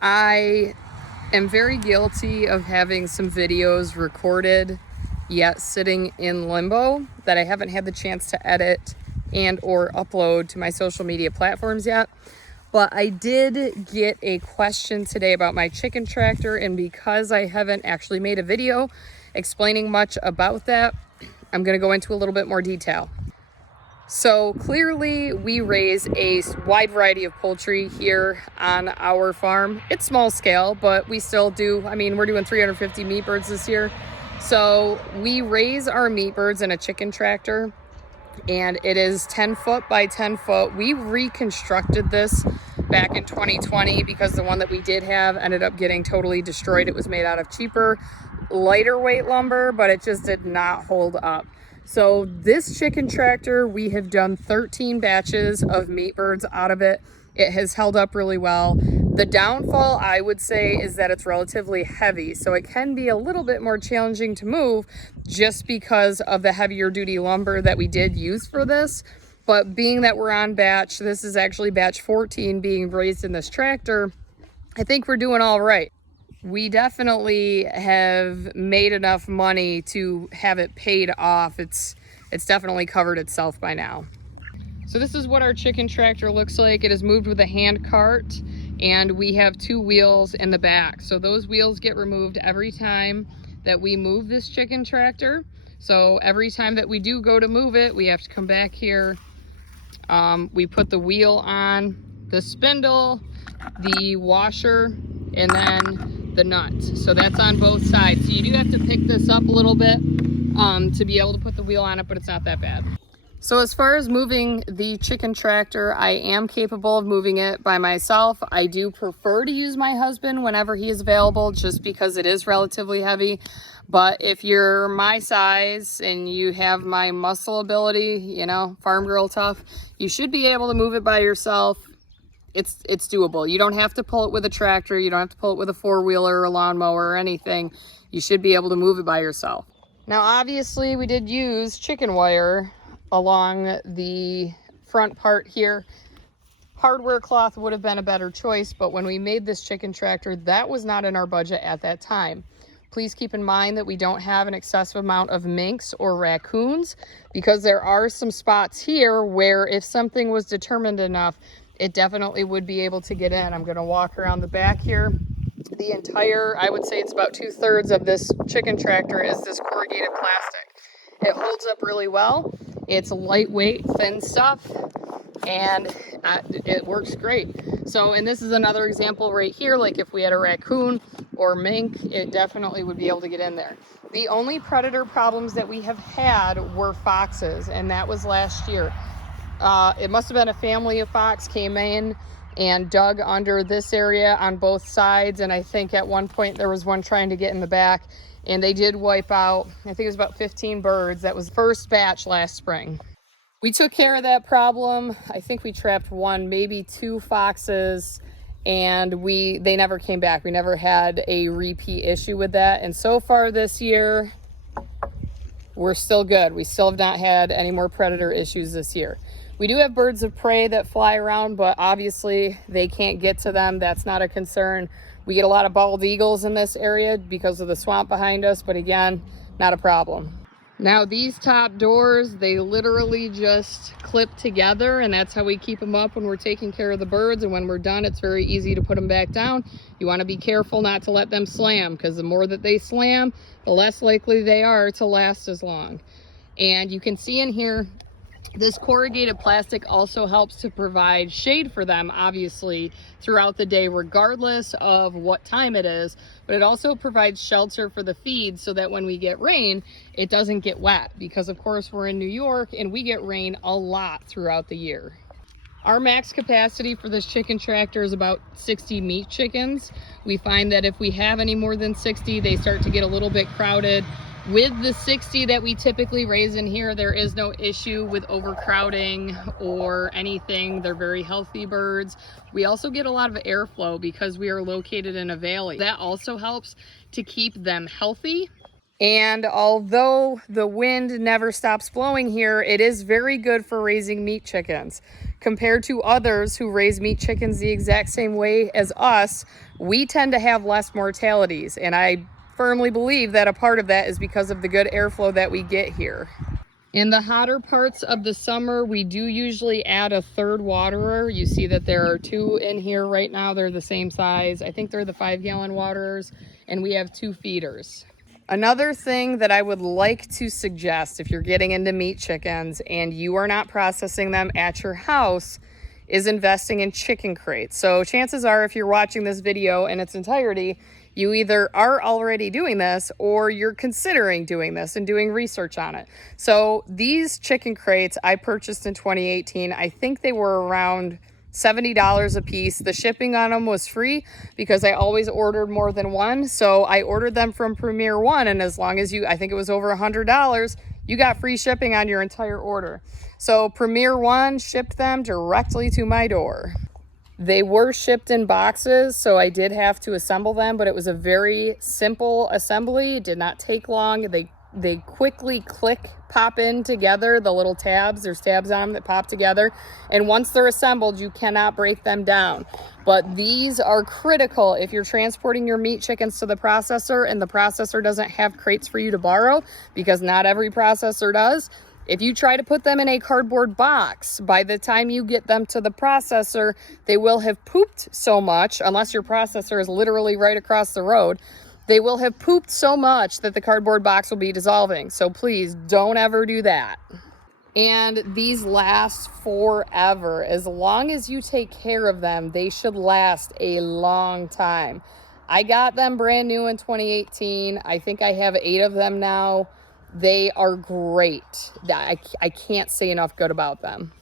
I am very guilty of having some videos recorded yet sitting in limbo that I haven't had the chance to edit and or upload to my social media platforms yet. But I did get a question today about my chicken tractor, and because I haven't actually made a video explaining much about that, I'm going to go into a little bit more detail. So clearly we raise a wide variety of poultry here on our farm. It's small scale, but we still do, we're doing 350 meat birds this year. So we raise our meat birds in a chicken tractor, and it is 10 foot by 10 foot. We reconstructed this back in 2020 because the one that we did have ended up getting totally destroyed. It was made out of cheaper, lighter weight lumber, but it just did not hold up. So this chicken tractor, we have done 13 batches of meat birds out of it. It has held up really well. The downfall, I would say, is that it's relatively heavy. So it can be a little bit more challenging to move just because of the heavier duty lumber that we did use for this. But being that we're on batch, this is actually batch 14 being raised in this tractor, I think we're doing all right. We definitely have made enough money to have it paid off. It's definitely covered itself by now. So this is what our chicken tractor looks like. It is moved with a hand cart, and we have 2 wheels in the back. So those wheels get removed every time that we move this chicken tractor. So every time that we do go to move it, we have to come back here. We put the wheel on, the spindle, the washer, and then the nut. So that's on both sides. So you do have to pick this up a little bit to be able to put the wheel on it, but it's not that bad. So as far as moving the chicken tractor, I am capable of moving it by myself. I do prefer to use my husband whenever he is available, just because it is relatively heavy. But if you're my size and you have my muscle ability, farm girl tough, you should be able to move it by yourself. It's doable. You don't have to pull it with a tractor. You don't have to pull it with a 4-wheeler or a lawnmower or anything. You should be able to move it by yourself. Now, obviously, we did use chicken wire along the front part here. Hardware cloth would have been a better choice, but when we made this chicken tractor, that was not in our budget at that time. Please keep in mind that we don't have an excessive amount of minks or raccoons, because there are some spots here where if something was determined enough, it definitely would be able to get in. I'm going to walk around the back here. The entire, I would say it's about 2/3 of this chicken tractor is this corrugated plastic. It holds up really well. It's lightweight, thin stuff, and it works great. So, and this is another example right here, like if we had a raccoon or mink, it definitely would be able to get in there. The only predator problems that we have had were foxes, and that was last year. It must have been a family of fox came in and dug under this area on both sides, and I think at one point there was one trying to get in the back, and they did wipe out, I think it was about 15 birds. That was the first batch last spring. We took care of that problem. I think we trapped 1, maybe 2 foxes, and they never came back. We never had a repeat issue with that, and so far this year we're still good. We still have not had any more predator issues this year. We do have birds of prey that fly around, but obviously they can't get to them. That's not a concern. We get a lot of bald eagles in this area because of the swamp behind us, but again, not a problem. Now these top doors, they literally just clip together, and that's how we keep them up when we're taking care of the birds. And when we're done, it's very easy to put them back down. You want to be careful not to let them slam, because the more that they slam, the less likely they are to last as long. And you can see in here, this corrugated plastic also helps to provide shade for them, obviously, throughout the day, regardless of what time it is. But it also provides shelter for the feed so that when we get rain, it doesn't get wet. Because, of course, we're in New York and we get rain a lot throughout the year. Our max capacity for this chicken tractor is about 60 meat chickens. We find that if we have any more than 60, they start to get a little bit crowded. With the 60 that we typically raise in here, there is no issue with overcrowding or anything. They're very healthy birds. We also get a lot of airflow because we are located in a valley. That also helps to keep them healthy. And although the wind never stops blowing here, it is very good for raising meat chickens. compared to others who raise meat chickens the exact same way as us, we tend to have less mortalities. And I firmly believe that a part of that is because of the good airflow that we get here. In the hotter parts of the summer, we do usually add a third waterer. You see that there are 2 in here right now. They're the same size. I think they're the 5-gallon waterers, and we have 2 feeders. Another thing that I would like to suggest if you're getting into meat chickens and you are not processing them at your house is investing in chicken crates. So chances are, if you're watching this video in its entirety, you either are already doing this or you're considering doing this and doing research on it. So these chicken crates I purchased in 2018. I think they were around $70 a piece. The shipping on them was free because I always ordered more than one. So I ordered them from Premier One, and as long as I think it was over $100, you got free shipping on your entire order. So Premier One shipped them directly to my door. They were shipped in boxes, so I did have to assemble them, but it was a very simple assembly. It did not take long. They quickly pop in together, the little tabs. There's tabs on them that pop together. And once they're assembled, you cannot break them down. But these are critical if you're transporting your meat chickens to the processor and the processor doesn't have crates for you to borrow, because not every processor does. If you try to put them in a cardboard box, by the time you get them to the processor, they will have pooped so much, unless your processor is literally right across the road, they will have pooped so much that the cardboard box will be dissolving. So please don't ever do that. And these last forever. As long as you take care of them, they should last a long time. I got them brand new in 2018. I think I have 8 of them now. They are great. I can't say enough good about them.